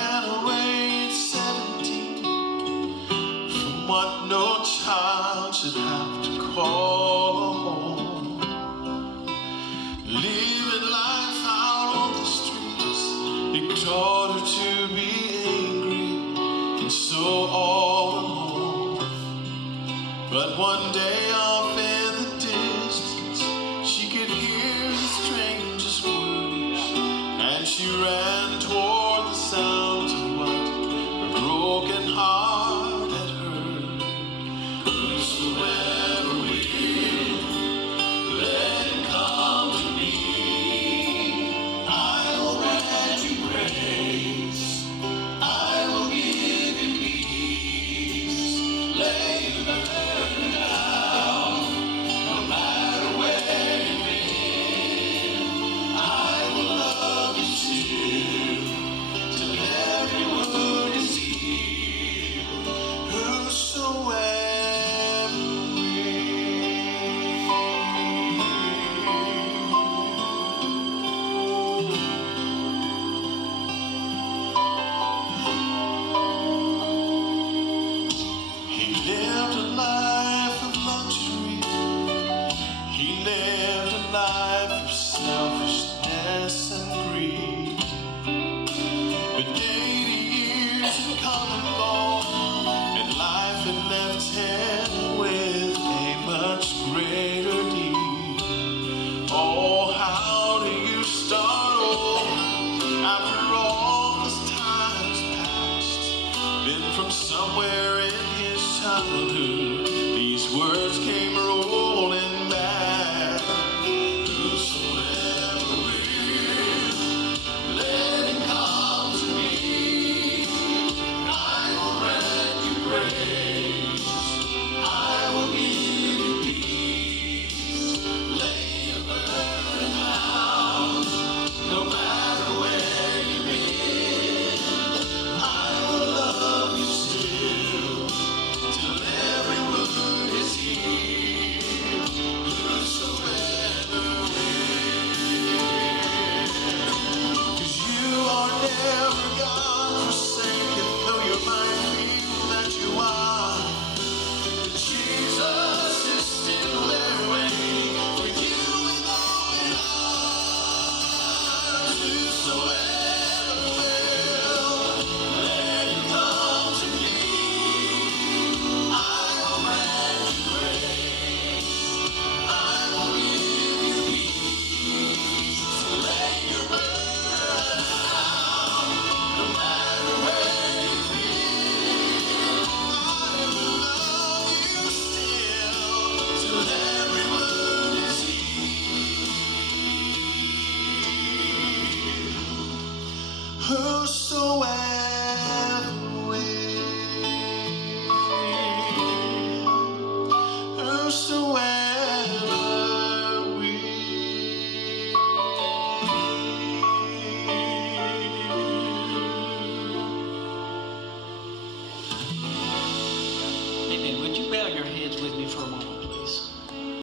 ran away at 17 from what no child should have to call home. Living life out on the streets, it taught her to be angry and so all alone. But one day off in the distance, she could hear the strangest words, and she ran toward the sounds of what her broken heart had heard. Whosoever will, let him come to me. I will grant you grace, I will give you peace. Lay your burden down, no matter where you've been. I will love you still, till every word is healed. Whosoever He lived a life of luxury. He lived a life of selfishness and greed. But 80 years had come and gone, and life had left him with a much greater need. Oh, how do you start over after all this time has passed? Then from somewhere in his childhood, these words came